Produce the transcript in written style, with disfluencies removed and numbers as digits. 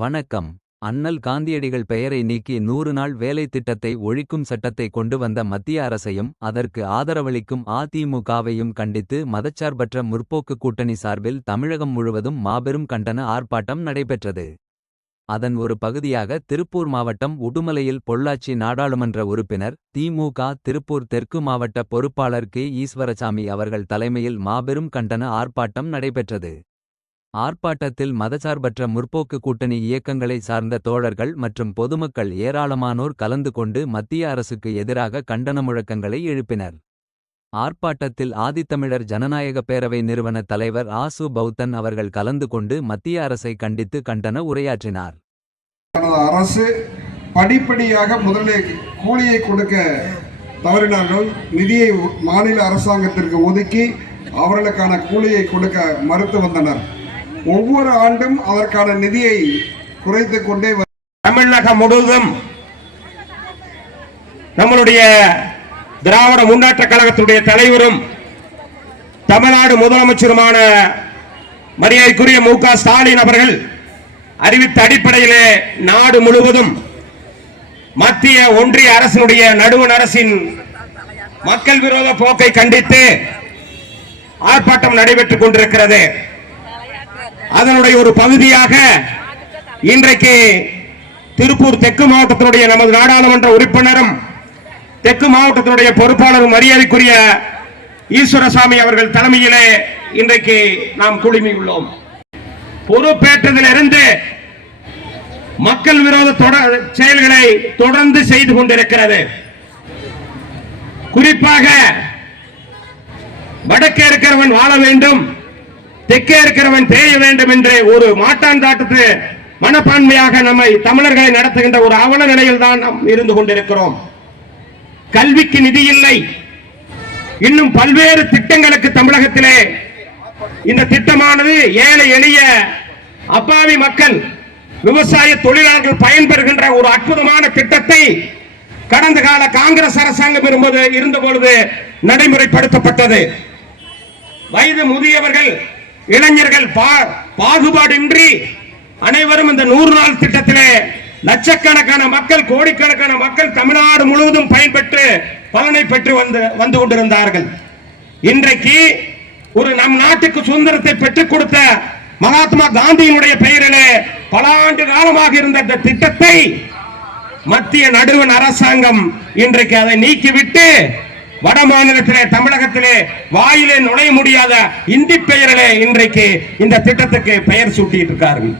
வணக்கம். அண்ணல் காந்தியடிகள் பெயரை நீக்கி 100 நாள் வேலை திட்டத்தை ஒழிக்கும் சட்டத்தை கொண்டு வந்த மத்திய அரசையும் அதற்கு ஆதரவளிக்கும் அதிமுகவையும் கண்டித்து மதச்சார்பற்ற முற்போக்கு கூட்டணி சார்பில் தமிழகம் முழுவதும் மாபெரும் கண்டன ஆர்ப்பாட்டம் நடைபெற்றது. அதன் ஒரு பகுதியாக திருப்பூர் மாவட்டம் உடுமலையில் பொள்ளாச்சி நாடாளுமன்ற உறுப்பினர் திமுக திருப்பூர் தெற்கு மாவட்ட பொறுப்பாளர் கே. ஈஸ்வரசாமி அவர்கள் தலைமையில் மாபெரும் கண்டன ஆர்ப்பாட்டம் நடைபெற்றது. ஆர்ப்பாட்டத்தில் மதச்சார்பற்ற முற்போக்கு கூட்டணி இயக்கங்களை சார்ந்த தோழர்கள் மற்றும் பொதுமக்கள் ஏராளமானோர் கலந்து கொண்டு மத்திய அரசுக்கு எதிராக கண்டன முழக்கங்களை எழுப்பினர். ஆர்ப்பாட்டத்தில் ஆதித்தமிழர் ஜனநாயக பேரவை நிறுவன தலைவர் ஆசு பௌத்தன் அவர்கள் கலந்து கொண்டு மத்திய அரசை கண்டித்து கண்டன உரையாற்றினார். அரசு படிப்படியாக முதலில் கூலியை கொடுக்க தவறினார்கள். நிதியை மாநில அரசாங்கத்திற்கு ஒதுக்கி அவர்களுக்கான கூலியை கொடுக்க மறுத்து வந்தனர். ஒவ்வொரு ஆண்டும் அதற்கான நிதியை குறைத்துக் கொண்டே தமிழகம் முழுவதும் நம்மளுடைய திராவிட முன்னேற்ற கழகத்துடைய தலைவரும் தமிழ்நாடு முதலமைச்சருமான மரியாதைக்குரிய மு.க. ஸ்டாலின் அவர்கள் அறிவித்த அடிப்படையிலே நாடு முழுவதும் மத்திய ஒன்றிய அரசினுடைய நடுவண் அரசின் மக்கள் விரோத போக்கை கண்டித்து ஆர்ப்பாட்டம் நடைபெற்றுக் கொண்டிருக்கிறது. அதனுடைய ஒரு பகுதியாக இன்றைக்கு திருப்பூர் தெற்கு மாவட்டத்தினுடைய நமது நாடாளுமன்ற உறுப்பினரும் தெற்கு மாவட்டத்தினுடைய பொறுப்பாளரும் மரியாதைக்குரிய ஈஸ்வரசாமி அவர்கள் தலைமையிலே இன்றைக்கு நாம் குழுமியுள்ளோம். பொறுப்பேற்றதிலிருந்து மக்கள் விரோத செயல்களை தொடர்ந்து செய்து கொண்டிருக்கிறது. குறிப்பாக வடக்கே இருக்கிறவன் வாழ வேண்டும், தெற்கே இருக்கிறவன் தேய வேண்டும் என்ற ஒரு மாட்டாந்தாட்டத்து மனப்பான்மையாக நம்மை தமிழர்களை நடத்துகின்ற ஒரு அவல நிலையில் தான் நாம் இருந்து கொண்டிருக்கிறோம். கல்விக்கு நிதி இல்லை. இன்னும் பல்வேறு திட்டங்களுக்கு தமிழகத்திலே இந்த திட்டமானது ஏழை எளிய அப்பாவி மக்கள் விவசாய தொழிலாளர்கள் பயன்பெறுகின்ற ஒரு அற்புதமான திட்டத்தை கடந்த கால காங்கிரஸ் அரசாங்கம் இருந்தபொழுது நடைமுறைப்படுத்தப்பட்டது. வயது முதியவர்கள் இளைஞர்கள் பாகுபாடின்றி அனைவரும் இந்த 100 நாள் திட்டத்திலே லட்சக்கணக்கான மக்கள் கோடிக்கணக்கான மக்கள் தமிழ்நாடு முழுவதும் பயன்பெற்று பலனை பெற்று வந்து கொண்டிருந்தார்கள். இன்றைக்கு ஒரு நம் நாட்டுக்கு சுதந்திரத்தை பெற்றுக் கொடுத்த மகாத்மா காந்தியினுடைய பெயரிலே பல ஆண்டு காலமாக இருந்த இந்த திட்டத்தை மத்திய நடுவண் அரசாங்கம் இன்றைக்கு அதை நீக்கிவிட்டு வட மாநிலத்திலே தமிழகத்திலே வாயிலே நுழைய முடியாத இந்தி பெயரிலே இன்றைக்கு இந்த திட்டத்துக்கு பெயர் சூட்டிட்டு இருக்கார்கள்.